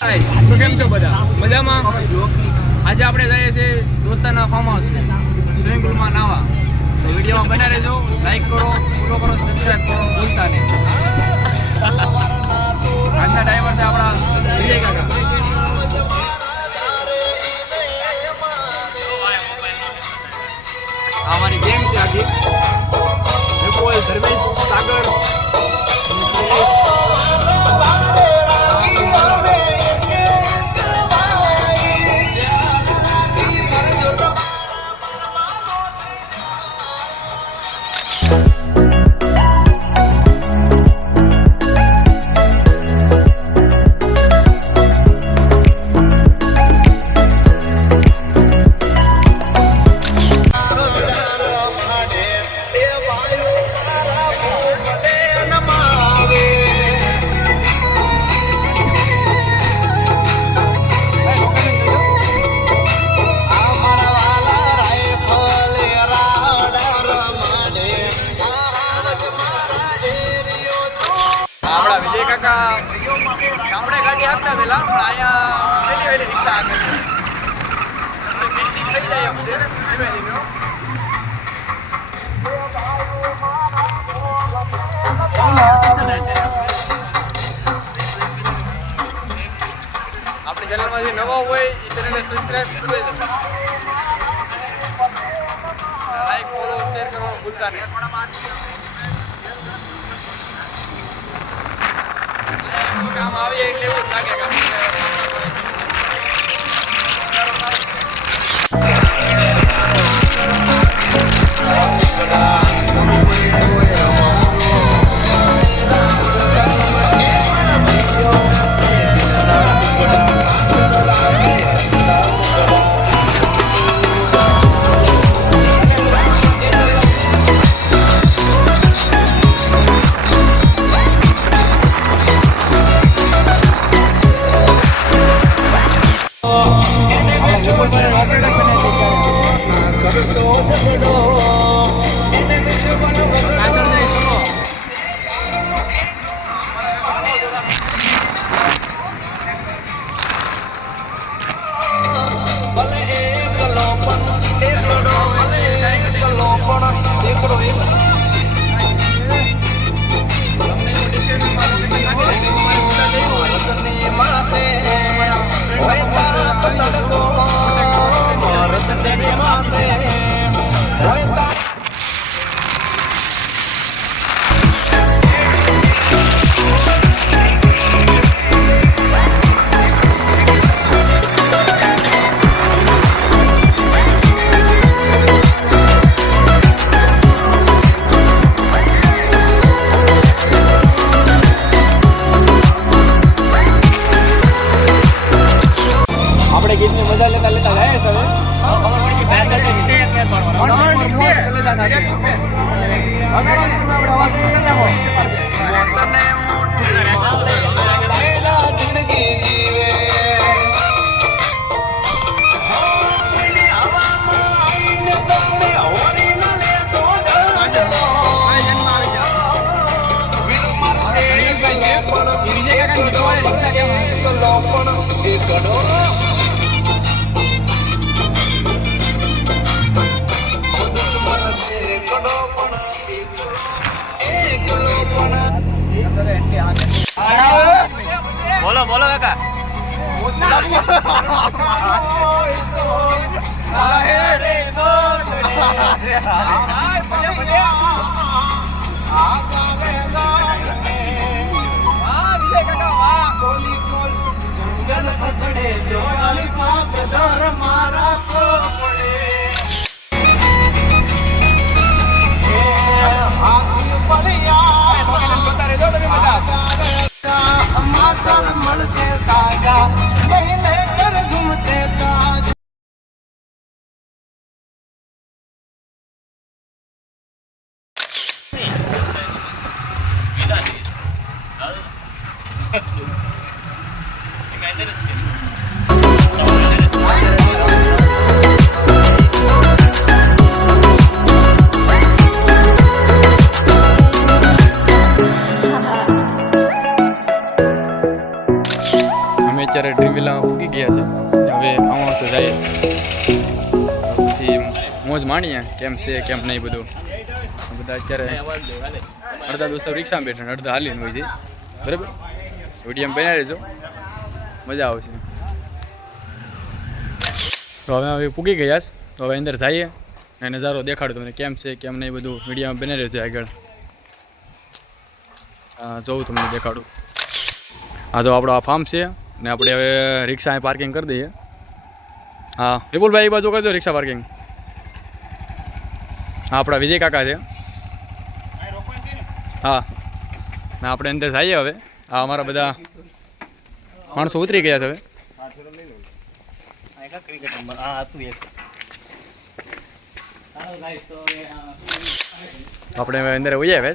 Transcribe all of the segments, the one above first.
તો કેમ છો બધા મજામાં? આજે આપણે જઈએ છીએ દોસ્તાના ફાર્મ હાઉસ સ્વિમિંગ પુલમાં નાવા. તો વિડીયોમાં બના રહેજો, લાઈક કરો, ફોલો કરો, સબસ્ક્રાઈબ કરો, ભૂલતા નહીં. આજના ટાઈમર છે આપણા વિજય કાકા. આ મારી ગેમ છે આખી. વિપુલ, ધર્મેશ, સાગર, સુરેશ. વિજય કાકા ગામડે ગાડી હાંકતા પેલા પણ અહીંયા વહેલી રિક્ષા હાંકે છે. ટેસ્ટિંગ થઈ જાય એમ છે ધીમે ધીમે. આપણી ચેનલમાંથી નવા હોય એ ચેનલને સબસ્ક્રાઈબ કરી દેજો. લાઈક, ફોલો, શેર કરવાનું ભૂલતા નહીં. કામ આવીએ એટલે એવું જ લાગે કે ગીતની મજા લેતા લેતા જાય છે હવે. બોલો બોલો કાકા. અત્યારે ડ્રીમ વિલામાં પૂકી ગયા છે. હવે આમાં જઈએ પછી મોજ માણીએ કેમ છે કેમ નહીં બધું. બધા અત્યારે અડધા દોસ્તો રિક્ષામાં બેઠા ને અડધા હાલીને હોય છે. બરાબર, વિડીયો બનાવી રહેજો, મજા આવશે. તો હવે પૂગી ગયા છે. તો હવે અંદર જઈએ અને નજારો દેખાડો તમને કેમ છે કેમ નહીં બધું વિડીયોમાં બનાવી રહેજો આગળ. જોઉં તમને દેખાડું. આ જો આપણો આ ફાર્મ છે ને આપણે હવે રિક્ષા અહીં પાર્કિંગ કરી દઈએ. હા વિપુલભાઈ એ બાજુ કરી દો રિક્ષા પાર્કિંગ. હા આપણા વિજય કાકા છે. હા ને આપણે અંદર જઈએ હવે. આ અમારા બધા માણસો ઉતરી ગયા છે હવે. આપણે હવે અંદર ઉઈએ હવે.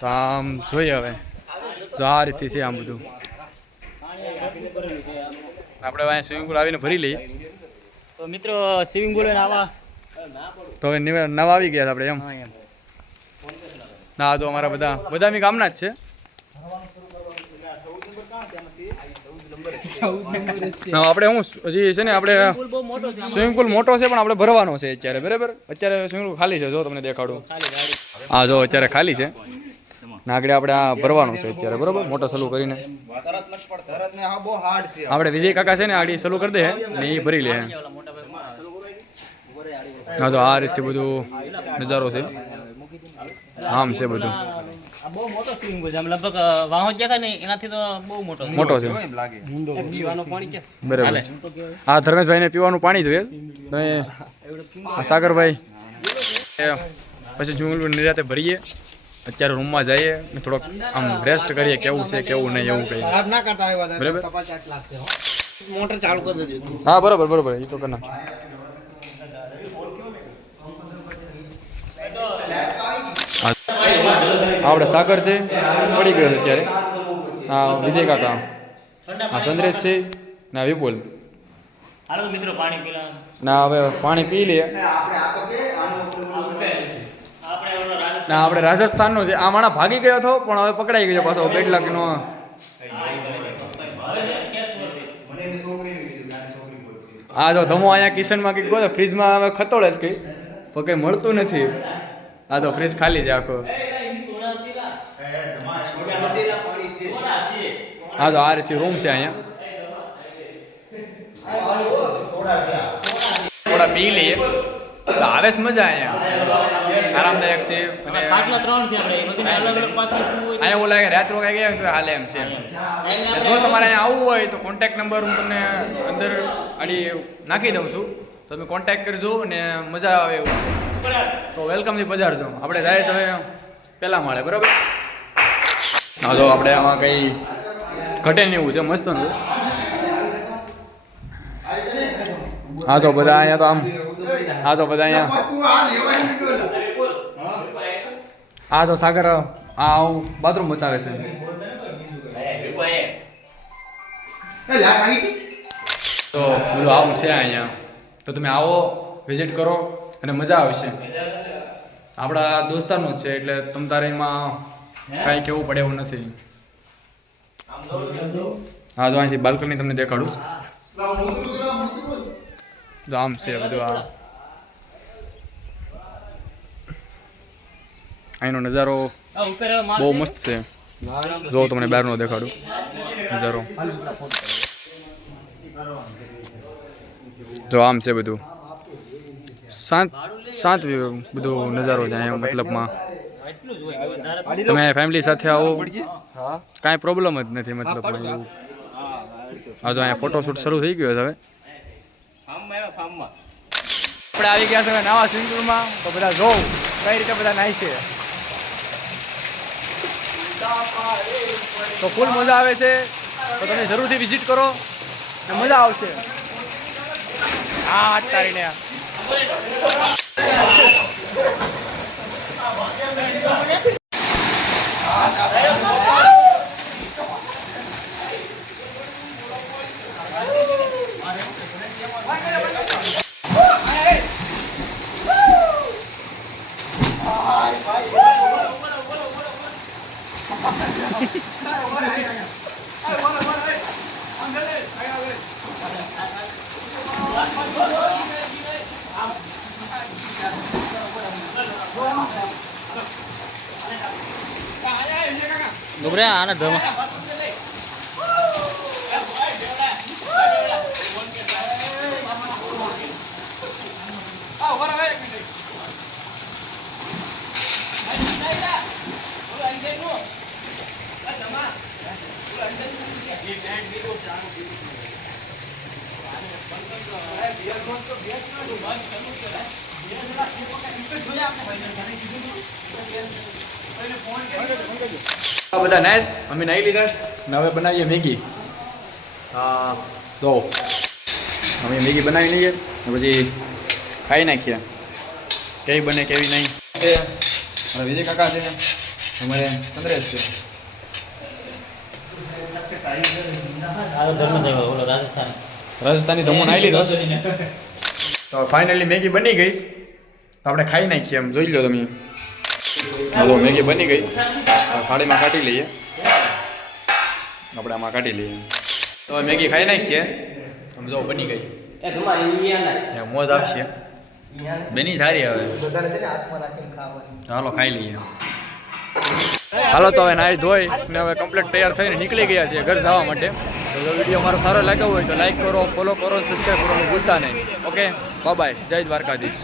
તો આમ જોઈએ હવે તો આ રીતે છે આમ બધું. આપણે અહીંયા સ્વિમિંગ પુલ આવીને ભરી લઈએ. તો મિત્રો સ્વિમિંગ પુલ આવા તો હવે નવા આવી ગયા આપણે એમ. ના તો અમારા બધા મી ગામના જ છે. આપણે હું હજી છે ને આપણે સ્વિમિંગ પુલ મોટો છે પણ આપણે ભરવાનો છે અત્યારે. બરાબર, અત્યારે સ્વિમિંગ પુલ ખાલી છે. જો તમને દેખાડું. હા જો અત્યારે ખાલી છે ને આગળ આપણે આ ભરવાનો છે અત્યારે. બરાબર, મોટર ચાલુ કરીને આપણે વિજય કાકા છે ને આડી ચાલુ કરી દે ને એ ભરી લે. હા તો આ રીતે બધું નજારો છે. આમ છે બધું. બહુ મોટો સ્વિમિંગ પુલ છે. લગભગ વાહો ગયા હતા ને એનાથી તો બહુ મોટો છે. પીવાનું પાણી કે બરાબર. આ ધર્મેશભાઈને પીવાનું પાણી જોઈએ. આ સાગરભાઈ પછી સ્વિમિંગ પુલ નિરાતે ભરીએ. અત્યારે રૂમમાં જઈએ ને થોડોક આમ રેસ્ટ કરીએ કેવું છે કેવું નહીં એવું કહીએ. બરાબર, મોટર ચાલુ કરી દેજો. હા બરાબર બરાબર એ તો કરી નાખ. આપણે સાગર છે પડી ગયો છે અત્યારે. હા વિજય કાકા, હા ચંદ્રેશ છે ના વિપુલ. હાલો મિત્રો પાણી પીલા ના હવે પાણી પી લઈએ. ના આપણે રાજસ્થાનનો છે. આ માણા ભાગી ગયો હતો પણ હવે પકડાઈ ગયો પાછો 2 લાખનો. આ જો ધમો અહીંયા કિચનમાં કંઈક ગયો ફ્રીજમાં હવે ખતોડે છે કંઈ પણ કંઈ મળતું નથી. આ તો ફ્રીજ ખાલી છે આખો. હા તો આ રીતે રૂમ છે અહીંયા. થોડા પી લઈએ તો આવે છે મજા અહીંયા. આરામદાયક છે અને ખાટલા 3 છે આપણે બધી અલગ અલગ પાત્ર શું હોય અહીંયા એવું લાગે રાત રોકાઈ ગયા તો હાલે એમ છે. જો તમારે અહીંયા આવવું હોય તો કોન્ટેક્ટ નંબર હું તમને અંદર આડી નાખી દઉં છું. તમે કોન્ટેક્ટ કરજો અને મજા આવે એવું છે. તો વેલકમથી પધારજો. આપણે જાય છે હવે પહેલા માળે. બરાબર. હા તો આપણે આમાં કંઈ ઘટે નહીં એવું છે મસ્તનું. હા તો બધા અહીંયા તો આમ હા તો બધા અહીંયા હા તો સાગર હા હું બાથરૂમ બતાવે છે. તો બધું આવું છે અહીંયા. તો તમે આવો, વિઝિટ કરો અને મજા આવશે. આપણા દોસ્તારનું જ છે એટલે તમ તારે એમાં કાંઈ કહેવું પડે એવું નથી. હા તો અહીંથી બાલ્કની તમને દેખાડું. તો આમ છે બધું. આ અહીંનો નજારો બહુ મસ્ત છે. જો તમને બહારનો દેખાડું નજારો. જો આમ છે બધું શાંત બધું નજારો છે અહીંયા. મતલબમાં તમે ફેમિલી સાથે આવો કાંઈ પ્રોબ્લેમ જ નથી. મતલબમાં એવું. હા જો અહીંયા ફોટોશૂટ શરૂ થઈ ગયો છે હવે. આપણે આવી ગયા છે નવા સ્વિમિંગ પુલમાં. તો બધા જોઉં કઈ રીતે બધા નાય છે. તો ફૂલ મજા આવે છે. તો તમે જરૂરથી વિઝિટ કરો ને મજા આવશે. હા અટારીને ગોબરે આને ધમા આ બધા નાઈસ અમે નાઈ લીધા ને હવે બનાવીએ મેગી. હા તો અમે મેગી બનાવી લઈએ ને પછી ખાઈ નાખીએ કેવી બને કેવી નહીં. મારા વિજય કાકા છે, અમારે ચંદ્રેશ છે. રાજસ્થાની ધમો નાઈ લીધો તો ફાઇનલી મેગી બની ગઈ તો આપણે ખાઈ નાખીએ. એમ જોઈ લો તમે. હાલો મેગી બની ગઈ. થાળીમાં કાઢી લઈએ. આપણે આમાં કાઢી લઈએ તો મેગી ખાઈ નાખીએ. આમ જો બની ગઈ. મોજ આવશે. બેની સારી હવે. હાલો ખાઈ લઈએ. હાલો તો હવે નાહી ધોઈ ને હવે કમ્પ્લીટ તૈયાર થઈને નીકળી ગયા છે ઘર જવા માટે. તો જો વિડીયો મારો સારો લાગ્યો હોય તો લાઈક કરો, ફોલો કરો, સબસ્ક્રાઈબ કરવાનું ભૂલતા નહીં. Okay bye bye. જય દ્વારકાધીશ.